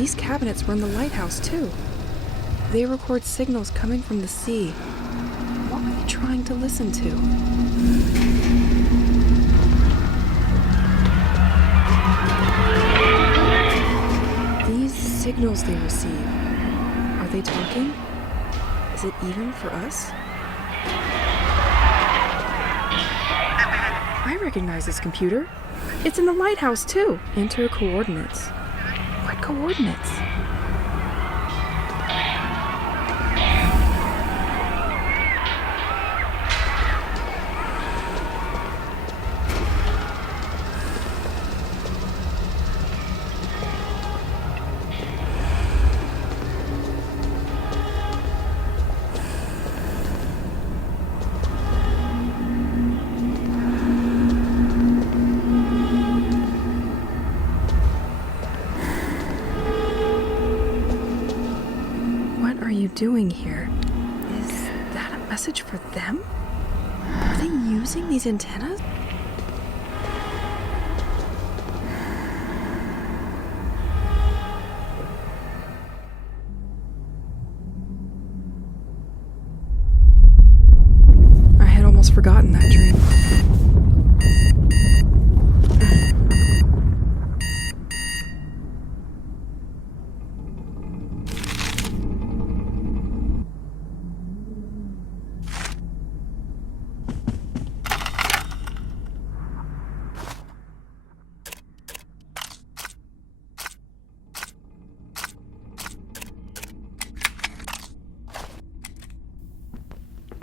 These cabinets were in the lighthouse, too. They record signals coming from the sea. What were they trying to listen to? These signals they receive, are they talking? Is it even for us? I recognize this computer. It's in the lighthouse, too. Enter coordinates. What coordinates? Doing here? Is that a message for them? Are they using these antennas? I had almost forgotten that dream.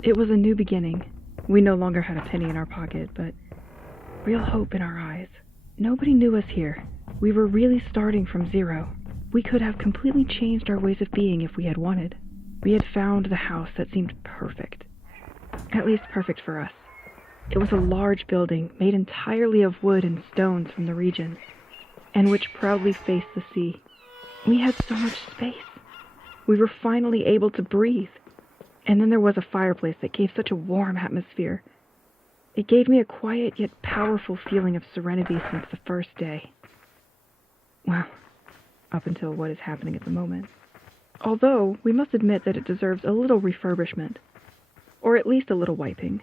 It was a new beginning. We no longer had a penny in our pocket, but real hope in our eyes. Nobody knew us here. We were really starting from zero. We could have completely changed our ways of being if we had wanted. We had found the house that seemed perfect. At least perfect for us. It was a large building made entirely of wood and stones from the region, and which proudly faced the sea. We had so much space. We were finally able to breathe. And then there was a fireplace that gave such a warm atmosphere. It gave me a quiet yet powerful feeling of serenity since the first day. Well, up until what is happening at the moment. Although, we must admit that it deserves a little refurbishment. Or at least a little wiping.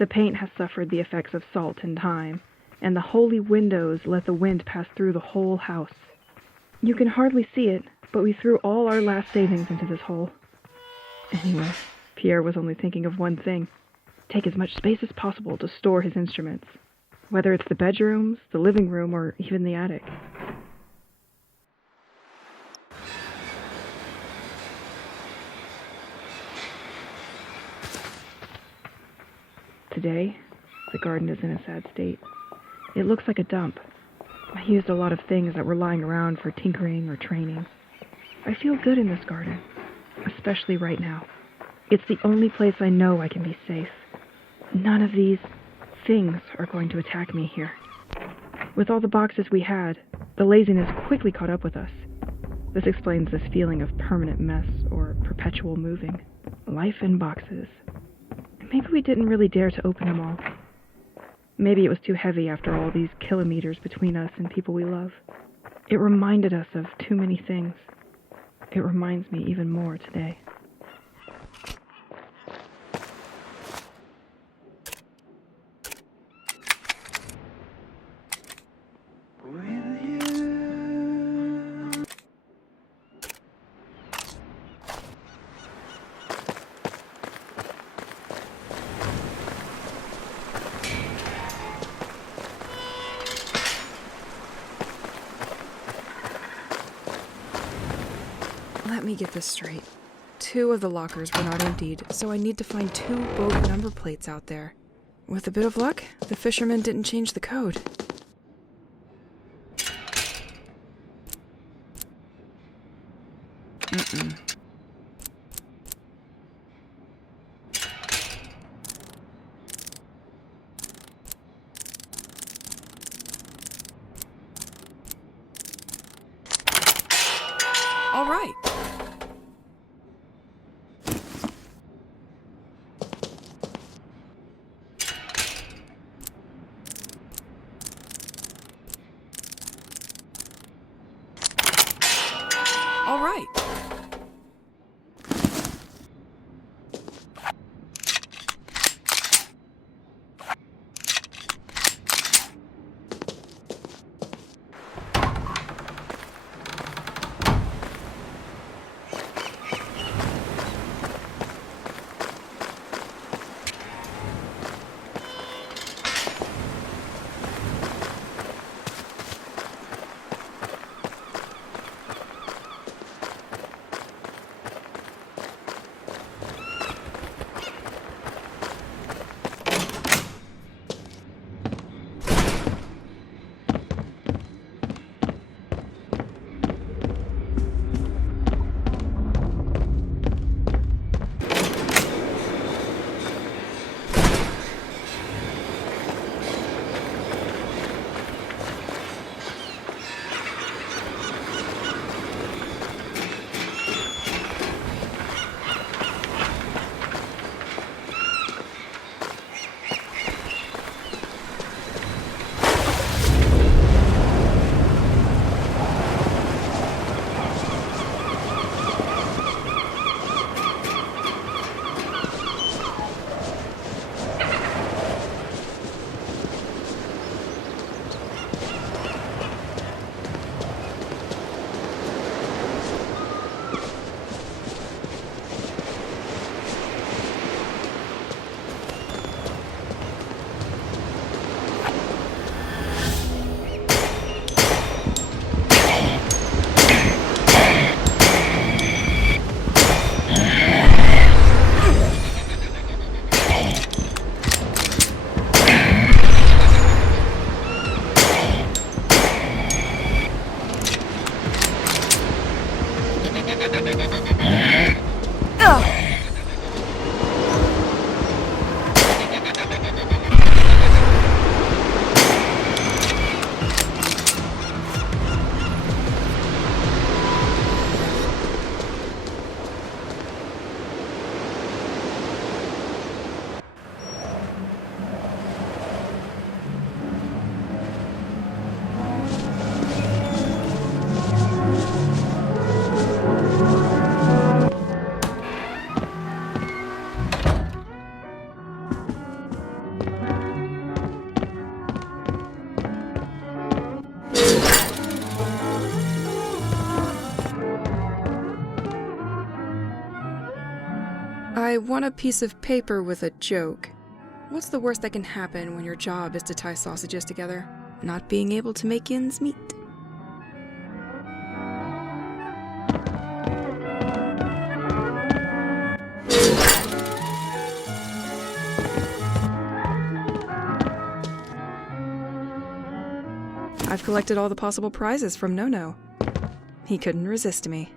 The paint has suffered the effects of salt and time, and the holy windows let the wind pass through the whole house. You can hardly see it, but we threw all our last savings into this hole. Anyway, Pierre was only thinking of one thing. Take as much space as possible to store his instruments. Whether it's the bedrooms, the living room, or even the attic. Today, the garden is in a sad state. It looks like a dump. I used a lot of things that were lying around for tinkering or training. I feel good in this garden. Especially right now. It's the only place I know I can be safe. None of these things are going to attack me here. With all the boxes we had, the laziness quickly caught up with us. This explains this feeling of permanent mess or perpetual moving. Life in boxes. Maybe we didn't really dare to open them all. Maybe it was too heavy after all these kilometers between us and people we love. It reminded us of too many things. It reminds me even more today. Let me get this straight. 2 of the lockers were not emptied, so I need to find 2 boat number plates out there. With a bit of luck, the fishermen didn't change the code. All right. All right. I want a piece of paper with a joke. What's the worst that can happen when your job is to tie sausages together? Not being able to make ends meet. I've collected all the possible prizes from No-No. He couldn't resist me.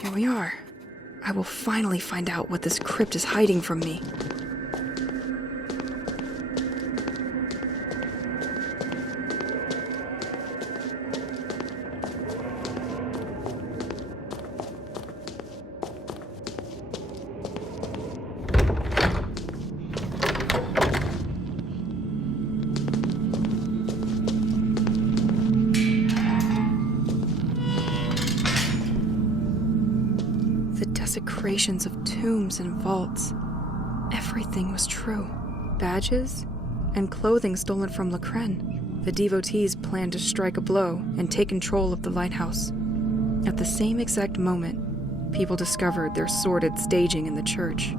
Here we are. I will finally find out what this crypt is hiding from me. Desecrations of tombs and vaults. Everything was true. Badges and clothing stolen from Lacren. The devotees planned to strike a blow and take control of the lighthouse. At the same exact moment, people discovered their sordid staging in the church.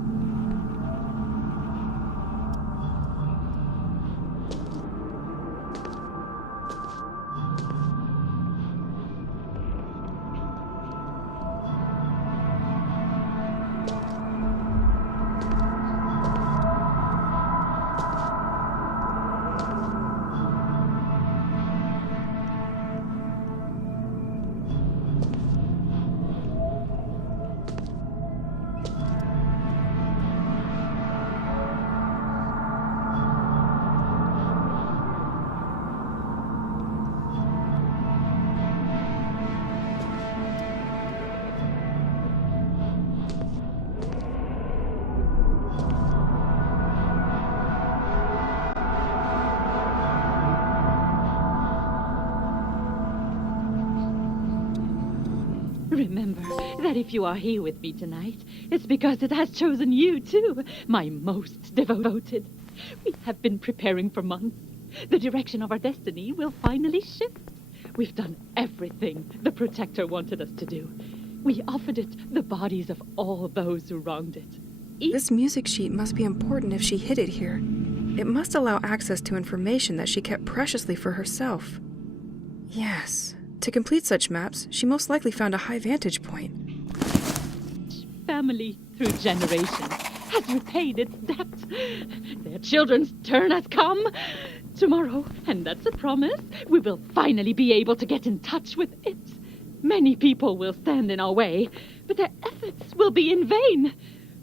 Remember that if you are here with me tonight, it's because it has chosen you too, my most devoted. We have been preparing for months. The direction of our destiny will finally shift. We've done everything the Protector wanted us to do. We offered it the bodies of all those who wronged it. This music sheet must be important if she hid it here. It must allow access to information that she kept preciously for herself. Yes. To complete such maps, she most likely found a high vantage point. Family, through generations, has repaid its debt. Their children's turn has come. Tomorrow, and that's a promise, we will finally be able to get in touch with it. Many people will stand in our way, but their efforts will be in vain.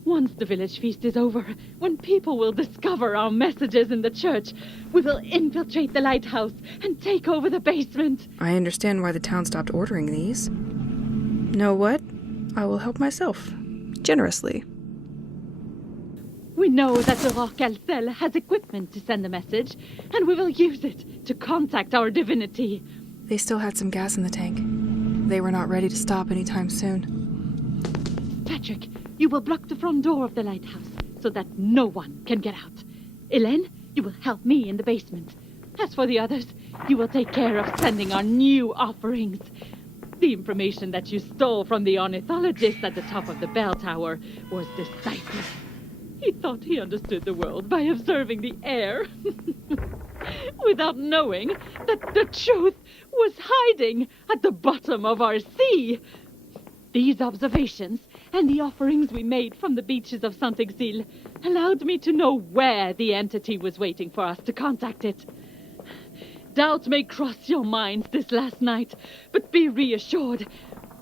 Once the village feast is over, when people will discover our messages in the church, we will infiltrate the lighthouse and take over the basement. I understand why the town stopped ordering these. Know what? I will help myself. Generously. We know that the Roc Alcel has equipment to send a message, and we will use it to contact our divinity. They still had some gas in the tank. They were not ready to stop anytime soon. Patrick, you will block the front door of the lighthouse so that no one can get out. Hélène, you will help me in the basement. As for the others, you will take care of sending our new offerings. The information that you stole from the ornithologist at the top of the bell tower was decisive. He thought he understood the world by observing the air, without knowing that the truth was hiding at the bottom of our sea. These observations and the offerings we made from the beaches of Saint-Exile allowed me to know where the entity was waiting for us to contact it. Doubt may cross your minds this last night, but be reassured.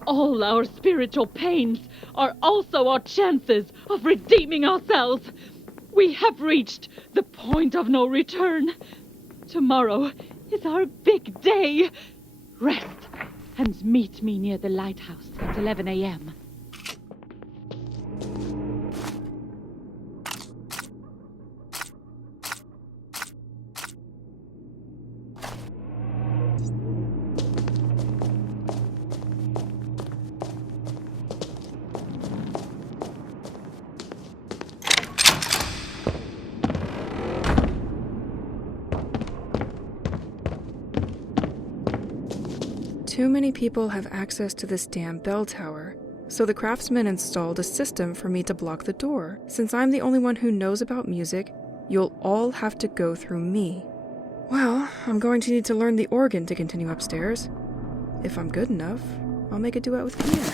All our spiritual pains are also our chances of redeeming ourselves. We have reached the point of no return. Tomorrow is our big day. Rest and meet me near the lighthouse at 11 a.m. Too many people have access to this damn bell tower, so the craftsman installed a system for me to block the door. Since I'm the only one who knows about music, you'll all have to go through me. Well, I'm going to need to learn the organ to continue upstairs. If I'm good enough, I'll make a duet with Pierre.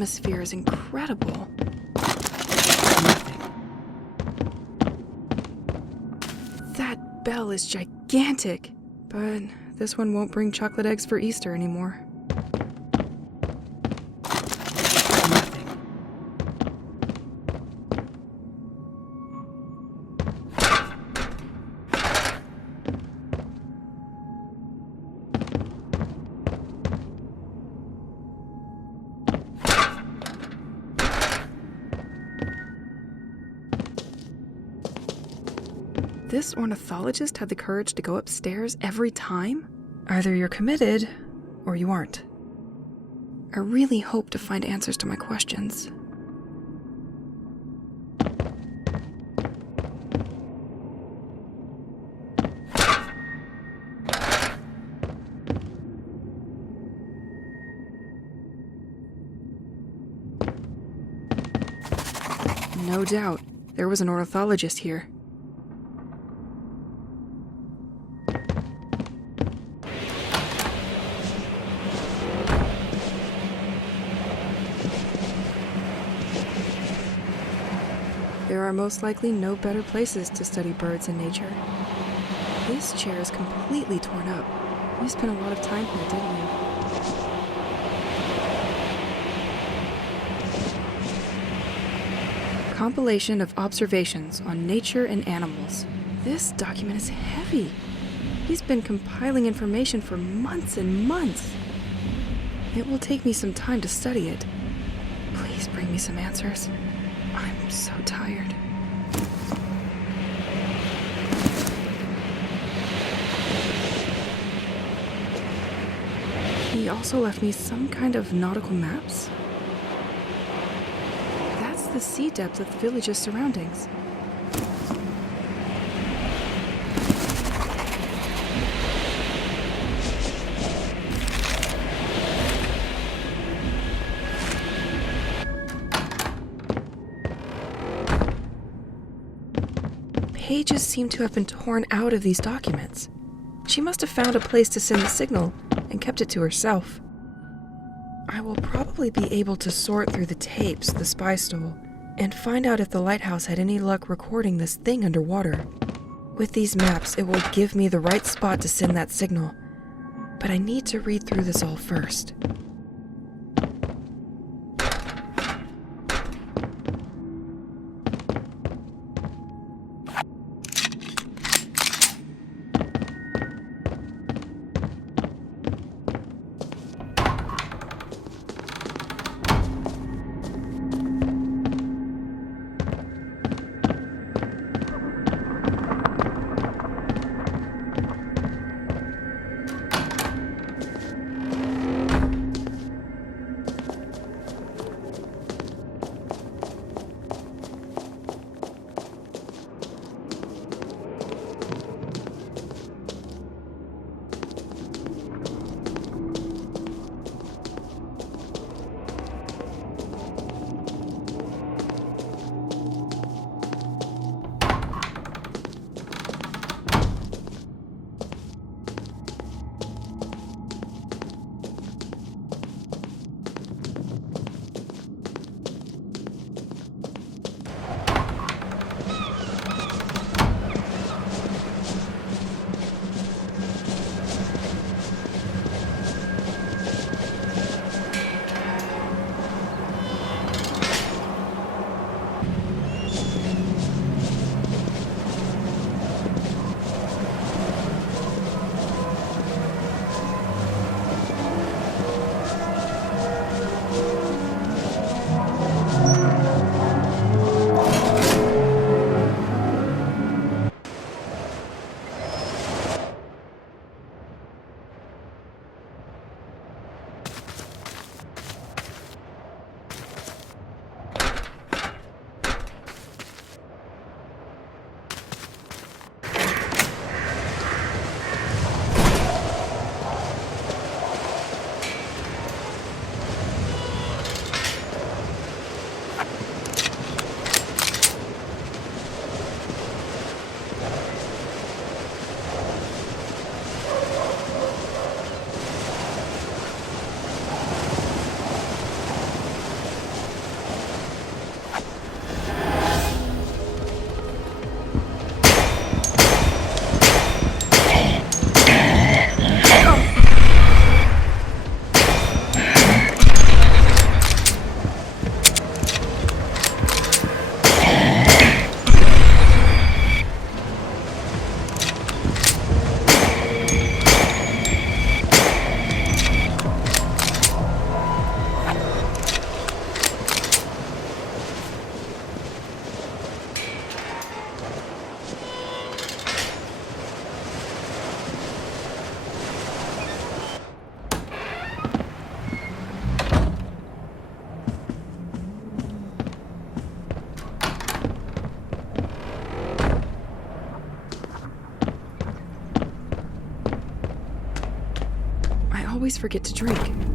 atmosphere is incredible. Nothing. That bell is gigantic, but this one won't bring chocolate eggs for Easter anymore. Nothing. This ornithologist had the courage to go upstairs every time? Either you're committed, or you aren't. I really hope to find answers to my questions. No doubt, there was an ornithologist here. There are most likely no better places to study birds and nature. This chair is completely torn up. We spent a lot of time here, didn't we? Compilation of observations on nature and animals. This document is heavy. He's been compiling information for months and months. It will take me some time to study it. Please bring me some answers. I'm so tired. He also left me some kind of nautical maps. That's the sea depth of the village's surroundings. Pages seem to have been torn out of these documents. She must have found a place to send the signal and kept it to herself. I will probably be able to sort through the tapes the spy stole and find out if the lighthouse had any luck recording this thing underwater. With these maps, it will give me the right spot to send that signal. But I need to read through this all first. always forget to drink.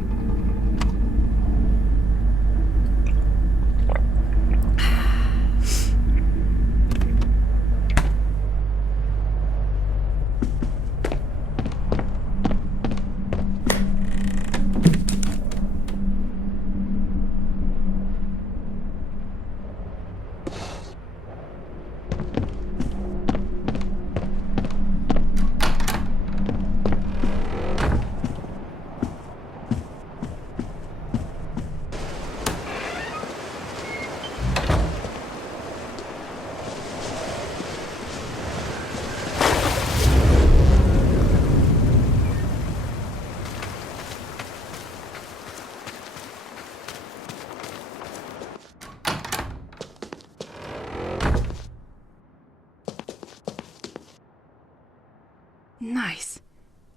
Nice.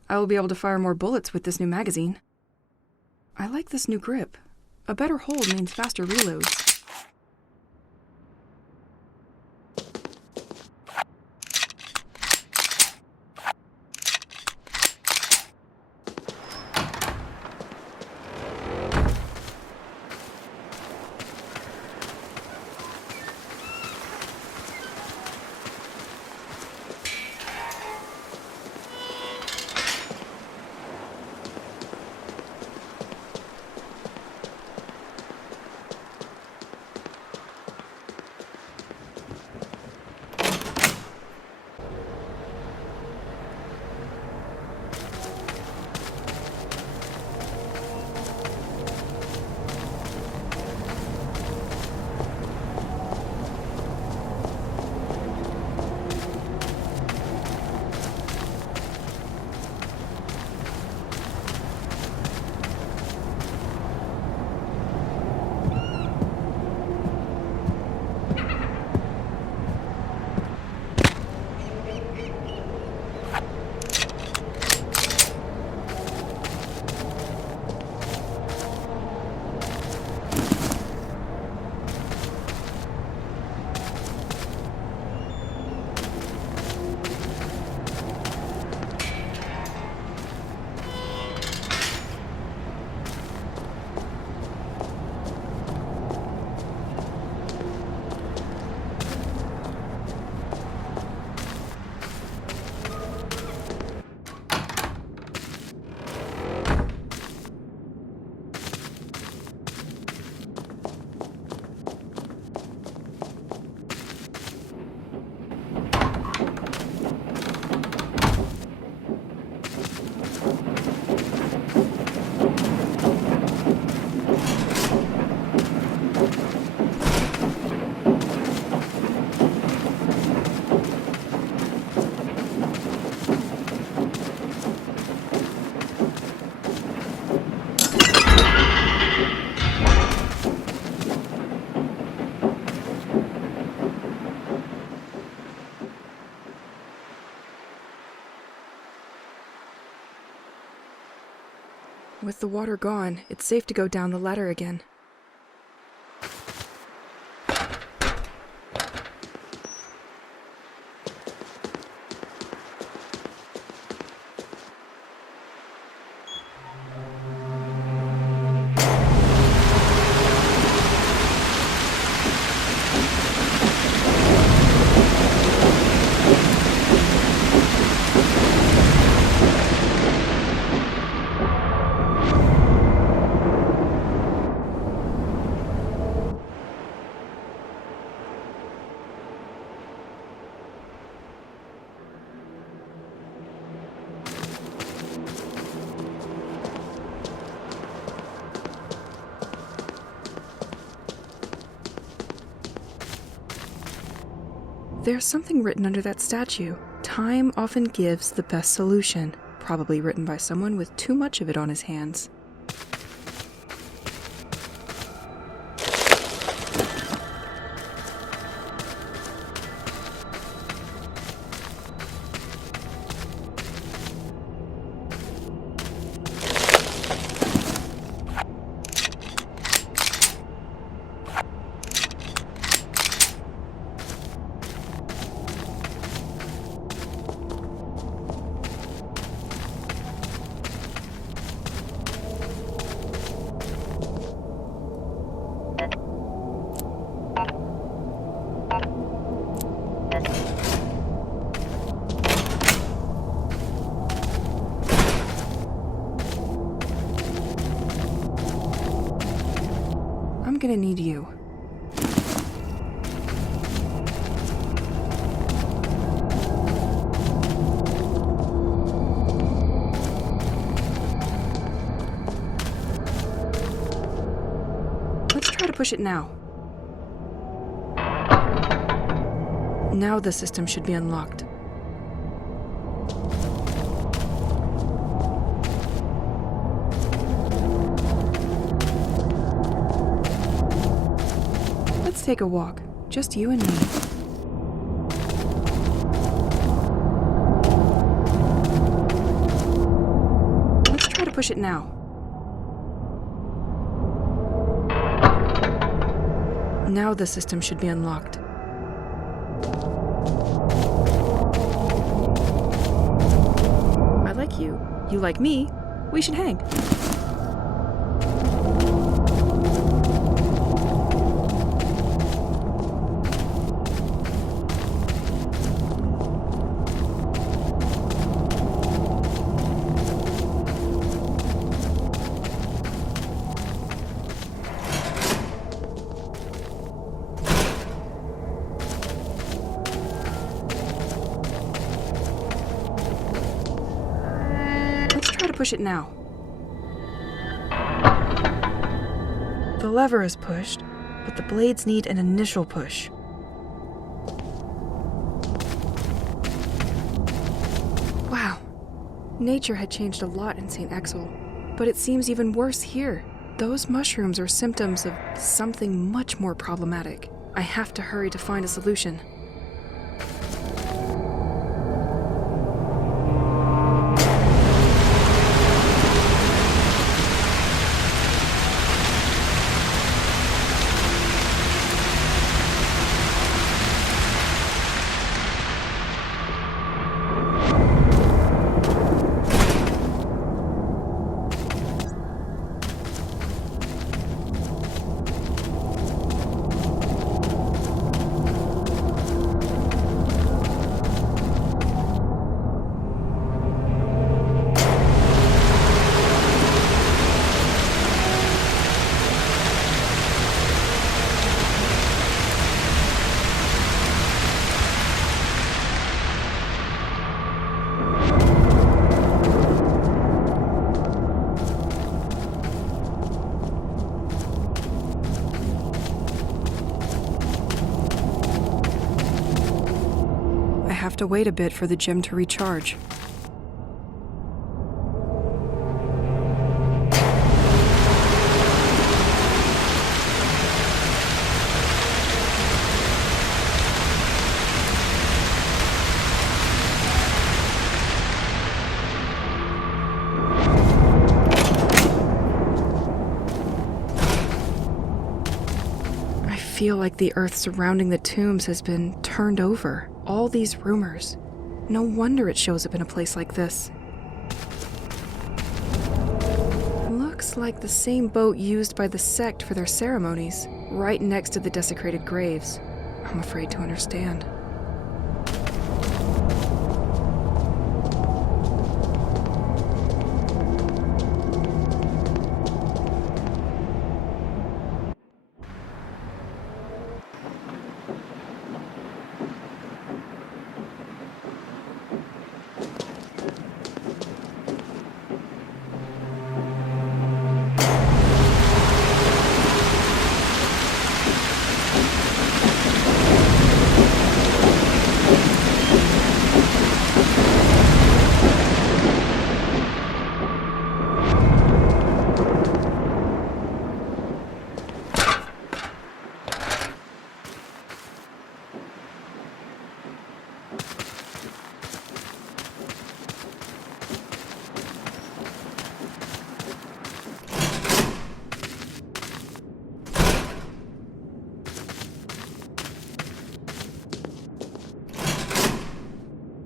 I will be able to fire more bullets with this new magazine. I like this new grip. A better hold means faster reloads. With the water gone, it's safe to go down the ladder again. There's something written under that statue. Time often gives the best solution. Probably written by someone with too much of it on his hands. need you. Let's try to push it now. Now the system should be unlocked. Let's take a walk. Just you and me. Let's try to push it now. Now the system should be unlocked. I like you. You like me. We should hang. Push it now. The lever is pushed, but the blades need an initial push. Wow. Nature had changed a lot in St. Exel, but it seems even worse here. Those mushrooms are symptoms of something much more problematic. I have to hurry to find a solution. I have to wait a bit for the gem to recharge. I feel like the earth surrounding the tombs has been turned over. All these rumors. No wonder it shows up in a place like this. Looks like the same boat used by the sect for their ceremonies, right next to the desecrated graves. I'm afraid to understand.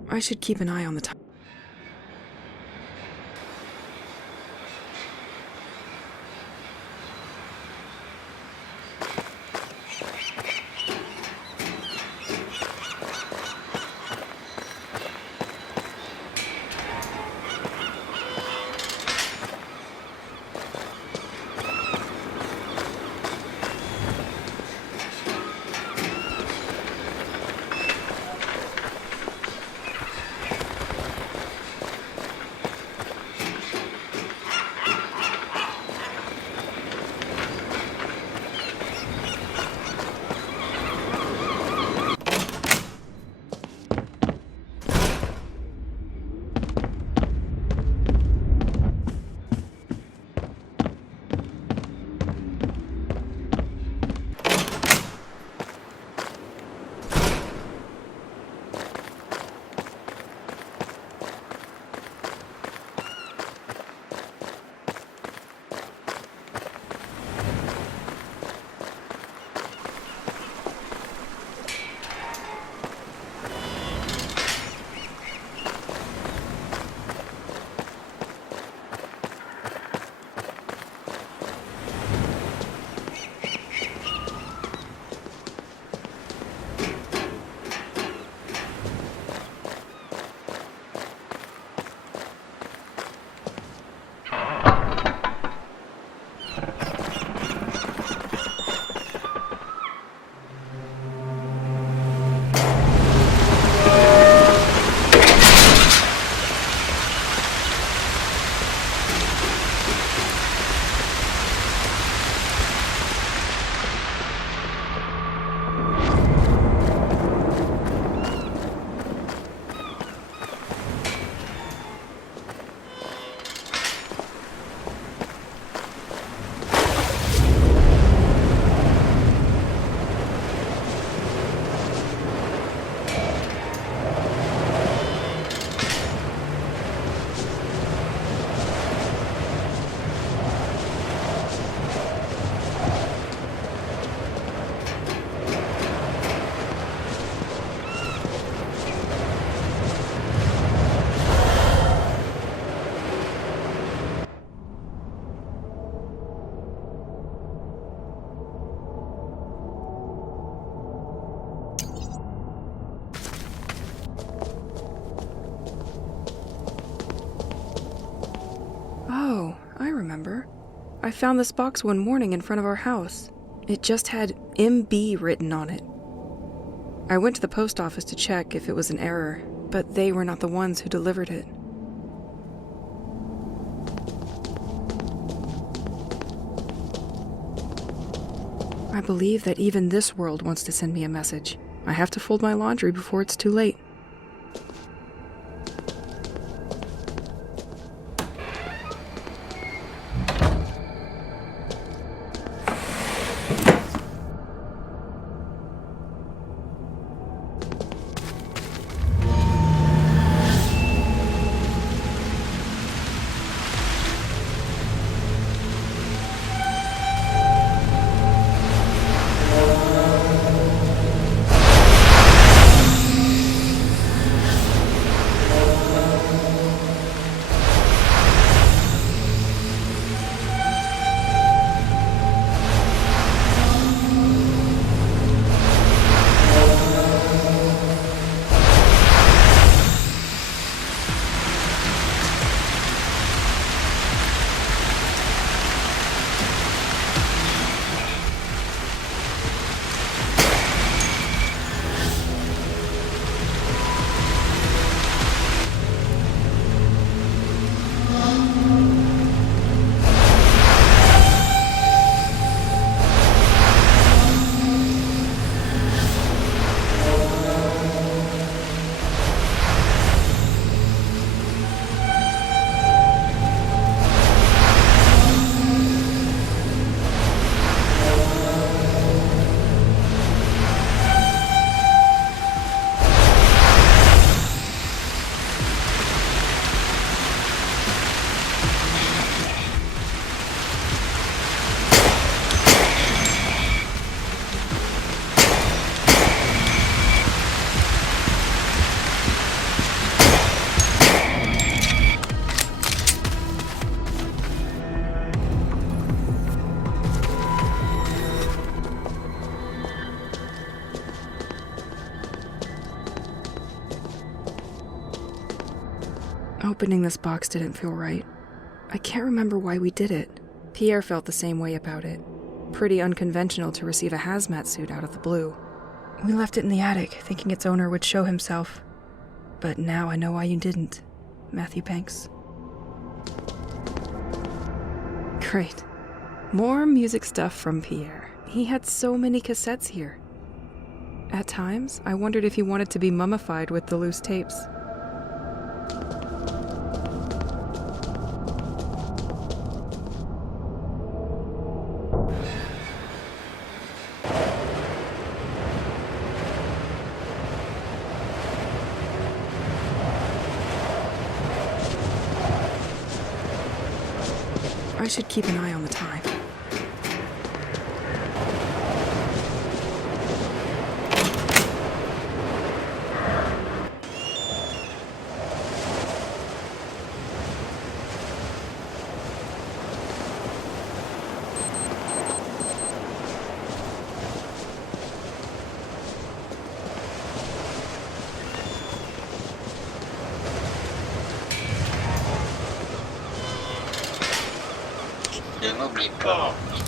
I should keep an eye on the time. found this box one morning in front of our house. It just had MB written on it. I went to the post office to check if it was an error, but they were not the ones who delivered it. I believe that even this world wants to send me a message. I have to fold my laundry before it's too late. Opening this box didn't feel right. I can't remember why we did it. Pierre felt the same way about it. Pretty unconventional to receive a hazmat suit out of the blue. We left it in the attic, thinking its owner would show himself. But now I know why you didn't, Matthew Banks. Great. More music stuff from Pierre. He had so many cassettes here. At times, I wondered if he wanted to be mummified with the loose tapes. I should keep an eye on the time. Ne m'oublie pas.